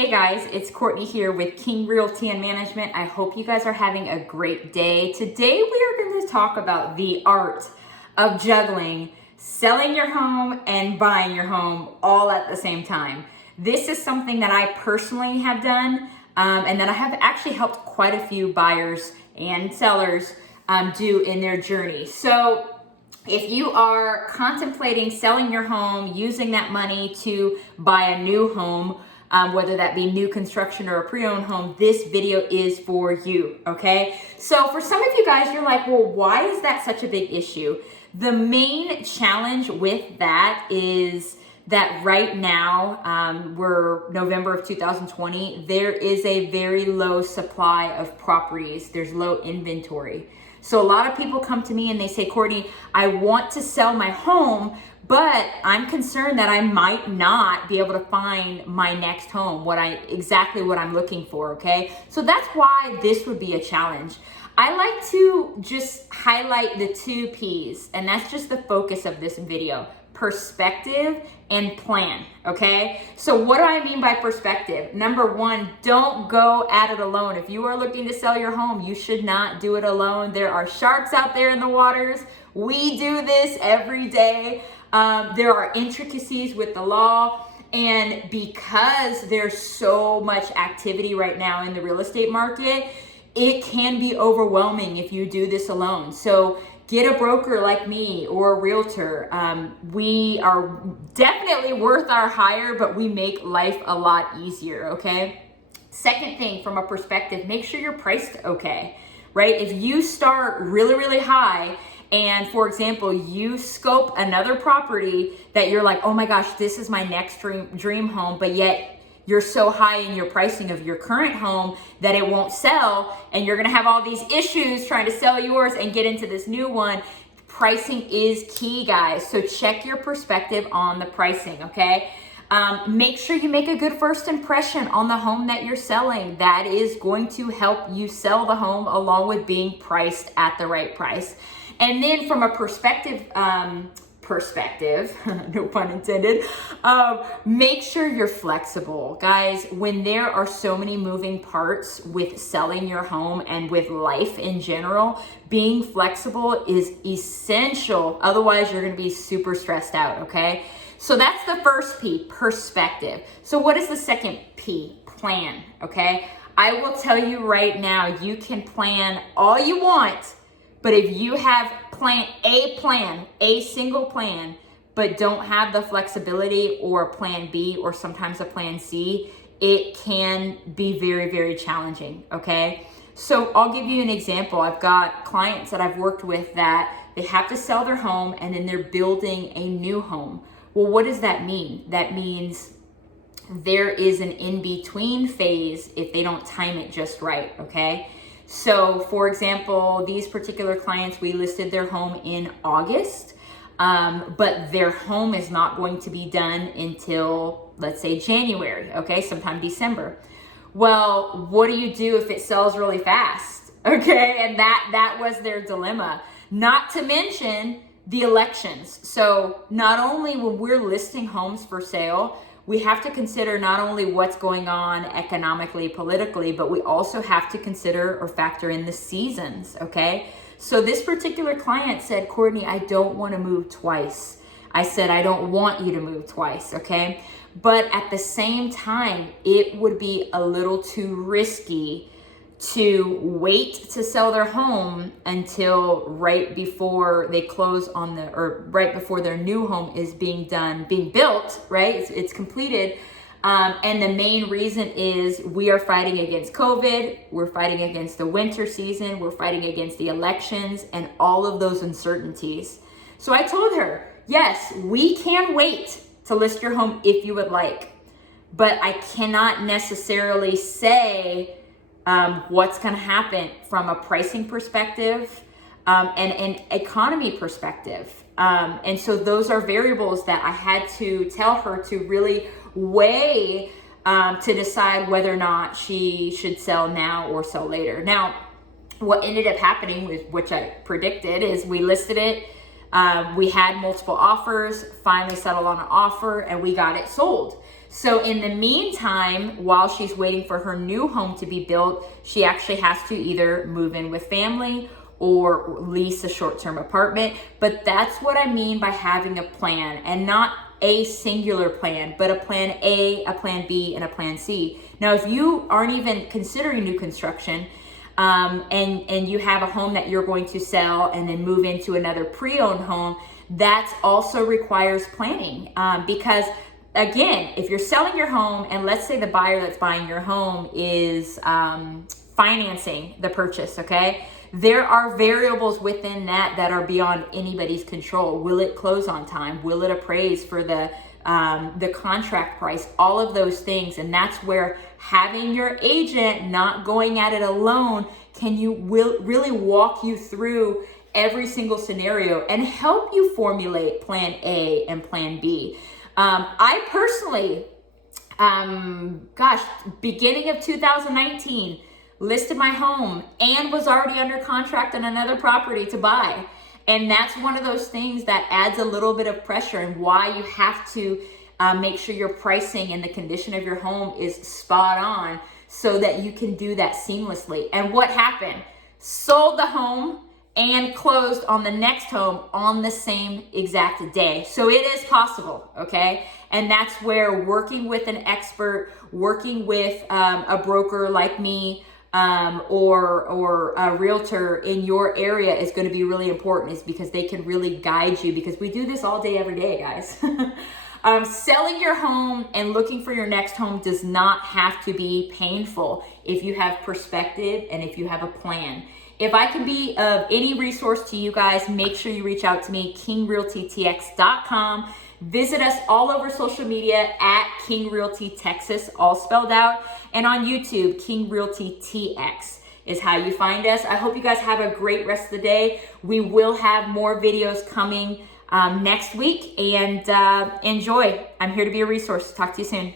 Hey guys, it's Courtney here with King Realty and Management. I hope you guys are having a great day. Today we are going to talk about the art of juggling, selling your home and buying your home all at the same time. This is something that I personally have done and that I have actually helped quite a few buyers and sellers do in their journey. So if you are contemplating selling your home, using that money to buy a new home, whether that be new construction or a pre-owned home, this video is for you, okay? So for some of you guys, you're like, well, why is that such a big issue? The main challenge with that is that right now, we're November of 2020, there is a very low supply of properties. There's low inventory. So a lot of people come to me and they say, Courtney, I want to sell my home, but I'm concerned that I might not be able to find my next home, exactly what I'm looking for, okay? So that's why this would be a challenge. I like to just highlight the 2 P's, and that's just the focus of this video: perspective and plan, okay? So what do I mean by perspective? Number 1, don't go at it alone. If you are looking to sell your home, you should not do it alone. There are sharks out there in the waters. We do this every day. There are intricacies with the law, and because there's so much activity right now in the real estate market, it can be overwhelming if you do this alone. So get a broker like me or a realtor. We are definitely worth our hire, but we make life a lot easier, okay? Second thing, from a perspective, make sure you're priced okay, right? If you start really, really high, and for example, you scope another property that you're like, oh my gosh, this is my next dream home, but yet you're so high in your pricing of your current home that it won't sell, and you're gonna have all these issues trying to sell yours and get into this new one. Pricing is key, guys. So check your perspective on the pricing, okay? Make sure you make a good first impression on the home that you're selling. That is going to help you sell the home along with being priced at the right price. And then from a perspective, no pun intended, make sure you're flexible. Guys, when there are so many moving parts with selling your home and with life in general, being flexible is essential. Otherwise, you're gonna be super stressed out, okay? So that's the first P, perspective. So what is the second P? Plan, okay? I will tell you right now, you can plan all you want, but if you have a single plan, but don't have the flexibility or plan B or sometimes a plan C, it can be very, very challenging, okay? So I'll give you an example. I've got clients that I've worked with that they have to sell their home and then they're building a new home. Well, what does that mean? That means there is an in-between phase if they don't time it just right, okay? So for example, these particular clients, we listed their home in August, but their home is not going to be done until, let's say, January, okay, sometime December. Well, what do you do if it sells really fast? Okay, and that was their dilemma. Not to mention the elections. So not only when we're listing homes for sale, we have to consider not only what's going on economically, politically, but we also have to consider or factor in the seasons, okay? So this particular client said, Courtney, I don't want to move twice. I said, I don't want you to move twice, okay? But at the same time, it would be a little too risky to wait to sell their home until right before they close on or right before their new home is being built, right? It's completed. And the main reason is we are fighting against COVID, we're fighting against the winter season, we're fighting against the elections and all of those uncertainties. So I told her, yes, we can wait to list your home if you would like, but I cannot necessarily say what's going to happen from a pricing perspective and an economy perspective. And so those are variables that I had to tell her to really weigh to decide whether or not she should sell now or sell later. Now, what ended up happening, which I predicted, is we listed it. We had multiple offers, finally settled on an offer, and we got it sold. So in the meantime, while she's waiting for her new home to be built, she actually has to either move in with family or lease a short-term apartment. But that's what I mean by having a plan, and not a singular plan, but a plan A, a plan B, and a plan C. Now, if you aren't even considering new construction, and you have a home that you're going to sell and then move into another pre-owned home, that also requires planning. Because again, if you're selling your home, and let's say the buyer that's buying your home is financing the purchase, okay? There are variables within that that are beyond anybody's control. Will it close on time? Will it appraise for the contract price? All of those things. And that's where having your agent, not going at it alone, will really walk you through every single scenario and help you formulate plan A and plan B. I personally, beginning of 2019, listed my home and was already under contract on another property to buy. And that's one of those things that adds a little bit of pressure, and why you have to make sure your pricing and the condition of your home is spot on so that you can do that seamlessly. And what happened? Sold the home and closed on the next home on the same exact day. So it is possible, okay? And that's where working with an expert, working with a broker like me, or a realtor in your area is going to be really important, is because they can really guide you, because we do this all day, every day, guys. Selling your home and looking for your next home does not have to be painful if you have perspective and if you have a plan. If I can be of any resource to you guys, make sure you reach out to me, KingRealtyTX.com. Visit us all over social media at King Realty Texas, all spelled out. And on YouTube, King Realty TX is how you find us. I hope you guys have a great rest of the day. We will have more videos coming next week, and enjoy. I'm here to be a resource. Talk to you soon.